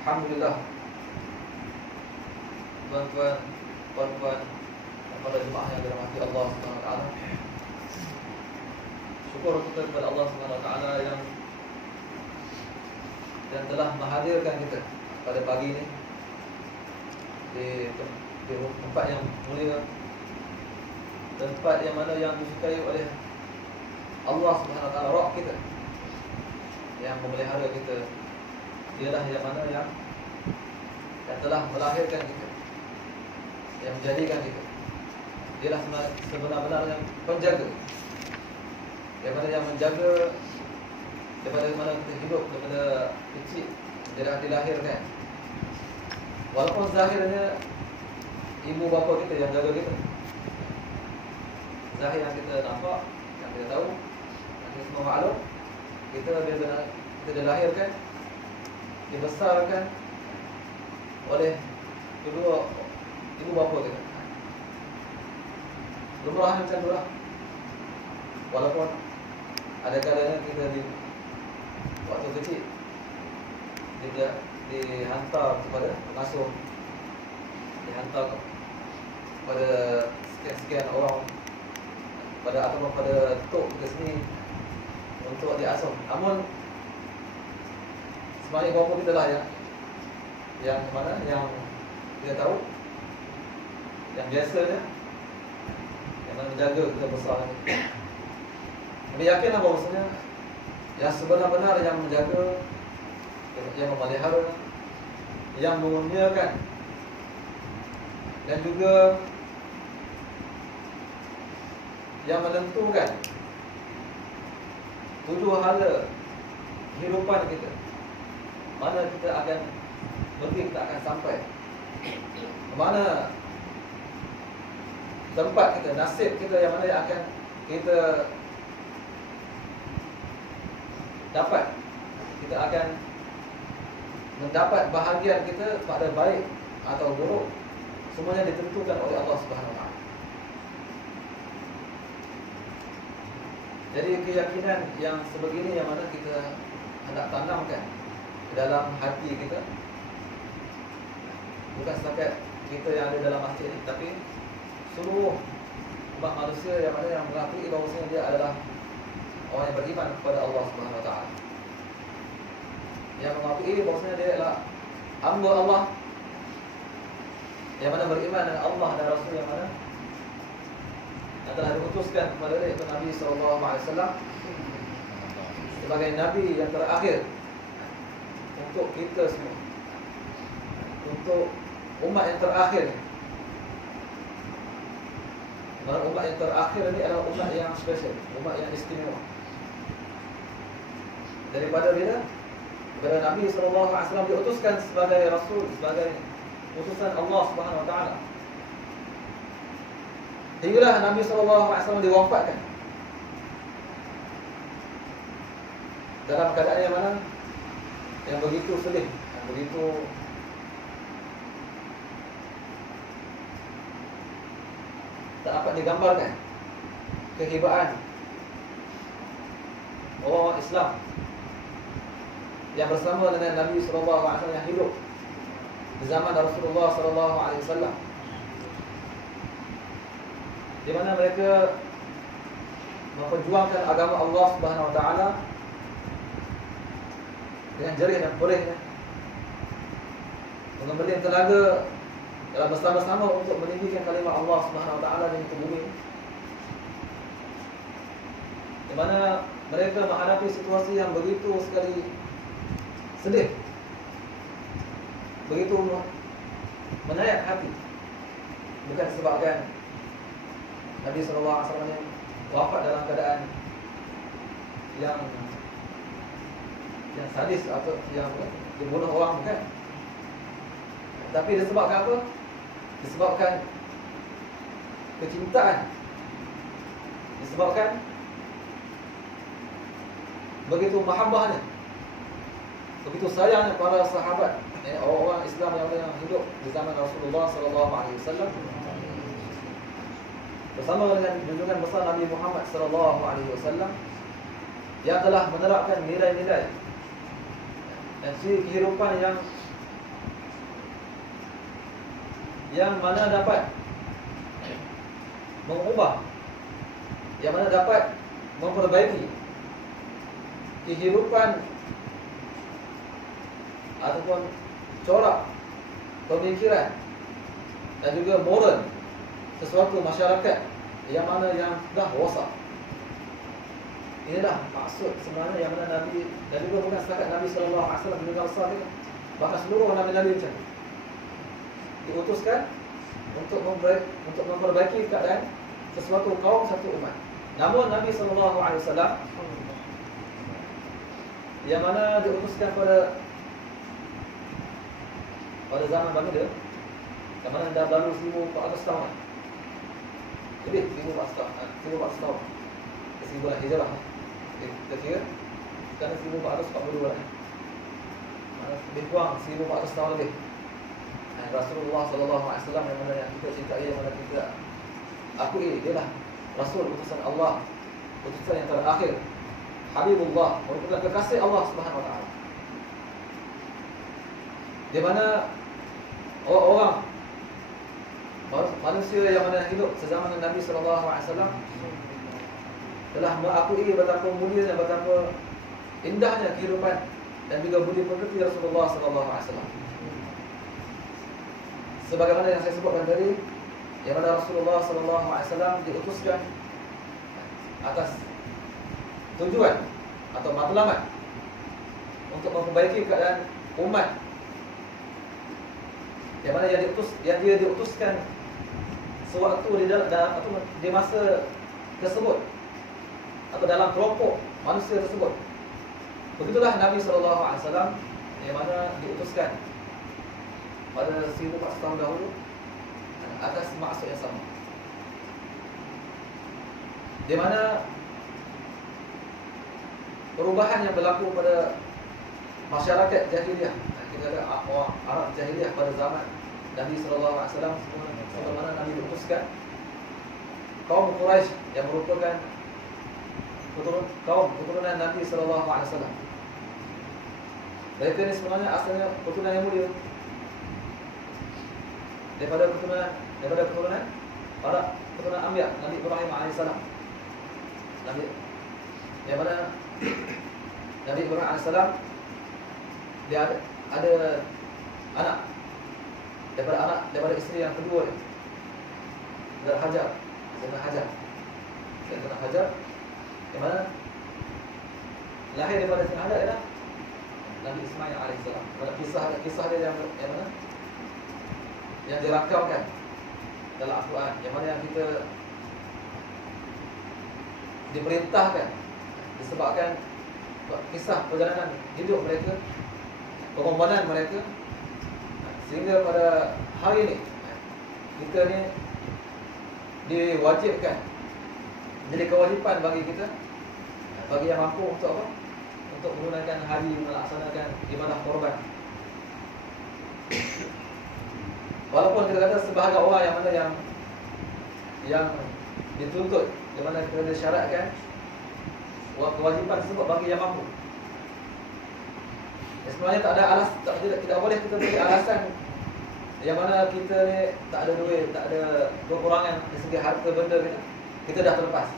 Alhamdulillah, tuan-tuan, puan-puan, pada jemaah yang dirahmati Allah Subhanahu wa taala. Syukur kita kepada Allah Subhanahu wa taala yang telah menghadirkan kita pada pagi ini di tempat yang mulia, tempat yang mana yang disukai oleh Allah Subhanahu wa taala, Rabb kita yang memelihara kita. Dialah yang mana yang telah melahirkan kita, yang menjadikan kita. Dialah sebenar-benarnya penjaga, yang mana yang menjaga daripada mana kita hidup, daripada kecil dari dilahirkan. Walaupun zahirnya ibu bapa kita yang jaga kita, zahir yang kita nampak, yang kita tahu, yang kita semua maklum, kita dilahirkan, dibesarkan oleh kedua ibu bapa kita. Lumrah macam itulah. Walaupun ada kalanya kita di waktu kecil tidak dihantar kepada pengasuh, dihantar kepada sekian-sekian orang, ataupun pada tok kita sendiri untuk diasuh. Namun sebenarnya bapa kita lah yang mana yang kita tahu, yang biasanya yang menjaga kita besar ini. Kami yakinlah bahawasanya yang sebenar-benar yang menjaga, yang memelihara, yang mengurniakan, dan juga yang menentukan 7 hala kehidupan kita, mana kita akan pergi, kita akan sampai, mana tempat kita, nasib kita yang mana yang akan kita dapat. Kita akan mendapat bahagian kita pada baik atau buruk, semuanya ditentukan oleh Allah Subhanahu wa taala. Jadi keyakinan yang sebegini yang mana kita hendak tanamkan di dalam hati kita, bukan setakat kita yang ada dalam masjid ini, tapi seluruh umat manusia yang mana yang mengakui bahawasanya dia adalah orang yang beriman kepada Allah Subhanahu wa taala, yang mengakui bahawasanya dia adalah hamba Allah, yang mana beriman dengan Allah dan Rasul yang mana yang telah diutuskan kepada dia, itu Nabi SAW sebagai Nabi yang terakhir untuk kita semua, untuk umat yang terakhir. Mana umat yang terakhir ini adalah umat yang spesial, umat yang istimewa. Daripada Nabi SAW diutuskan sebagai Rasul, sebagai utusan Allah Subhanahu wa taala, hinggalah Nabi SAW diwafatkan dalam keadaan yang mana yang begitu sedih, yang begitu tak dapat digambarkan kehebaan orang Islam yang bersama dengan Nabi SAW yang hidup di zaman Rasulullah SAW, di mana mereka memperjuangkan agama Allah Subhanahu wa taala dengan jerih dan pulihnya, mengembalikan tenaga dalam bersama-sama untuk meninggikan kalimah Allah Subhanahu wa taala di muka bumi, di mana mereka menghadapi situasi yang begitu sekali sedih, begitu menyayat hati, bukan disebabkan Nabi SAW wafat dalam keadaan yang sadis atau yang dibunuh orang, bukan. Tapi disebabkan apa? Disebabkan kecintaan, disebabkan begitu mahabbahnya, begitu sayangnya para sahabat, orang-orang Islam yang hidup di zaman Rasulullah SAW, bersama dengan junjungan besar Nabi Muhammad SAW, yang telah menerapkan nilai-nilai dan siri kehidupan yang yang mana dapat mengubah, yang mana dapat memperbaiki kehidupan ataupun corak pemikiran dan juga moral sesuatu masyarakat yang mana yang dah rosak. Inilah maksud sebenarnya yang mana Nabi, dan juga bukan setakat Nabi SAW meninggal sahaja, bahkan seluruh Nabi-Nabi macam diutuskan untuk memperbaiki keadaan sesuatu kaum, satu umat. Namun Nabi SAW yang mana diutuskan pada zaman baginda, yang mana dah baru 1400 tahun, lebih 1400 tahun, 1000 hijrah. Kita kira sekarang 1442 lah, lebih kurang 1400 tahun lebih. Rasulullah SAW yang mana yang kita cintai, yang mana kita akui, dia lah Rasul utusan Allah, utusan yang terakhir, Habibullah, merupakan kekasih Allah Subhanahu Wa Taala. Di mana orang manusia yang mana hidup sezaman Nabi SAW telah mengakui betapa mulia dan betapa indahnya kehidupan dan juga budi pekerti Rasulullah SAW. Sebagaimana yang saya sebutkan tadi, yang mana Rasulullah SAW diutuskan atas tujuan atau matlamat untuk memperbaiki keadaan umat, yang mana yang dia diutuskan sewaktu di masa tersebut atau dalam kelompok manusia tersebut. Begitulah Nabi SAW yang mana diutuskan pada 1400 tahun dahulu atas maksud yang sama, di mana perubahan yang berlaku pada masyarakat jahiliyah. Kita ada orang Arab jahiliyah pada zaman Nabi SAW, sebagaimana Nabi diutuskan kaum Quraisy yang merupakan keturunan Nabi SAW. Mereka ini sebenarnya asalnya keturunan yang mulia, daripada keturunan para keturunan Anbiya, Nabi Ibrahim AS. Yang mana Nabi Ibrahim AS dia ada anak daripada isteri yang kedua dia, dari Hajar, yang mana lahir daripada Sayyidina Hajar ialah Nabi Ismail AS. Kisah dia yang mana yang dirakamkan dalam Al-Quran, yang mana yang kita diperintahkan disebabkan kisah perjalanan hidup mereka, pengorbanan mereka, sehingga pada hari ini kita ni diwajibkan, jadi kewajipan bagi kita, bagi yang mampu untuk apa? Untuk menggunakan haji, melaksanakan ibadah korban. Walaupun kita kata sebahagian orang yang mana yang dituntut, di mana kita disyaratkan kewajipan tersebut bagi yang mampu. Sebenarnya tak ada tidak boleh kita beri alasan yang mana kita ni tak ada duit, tak ada kekurangan dari segi harta benda kita dah terlepas.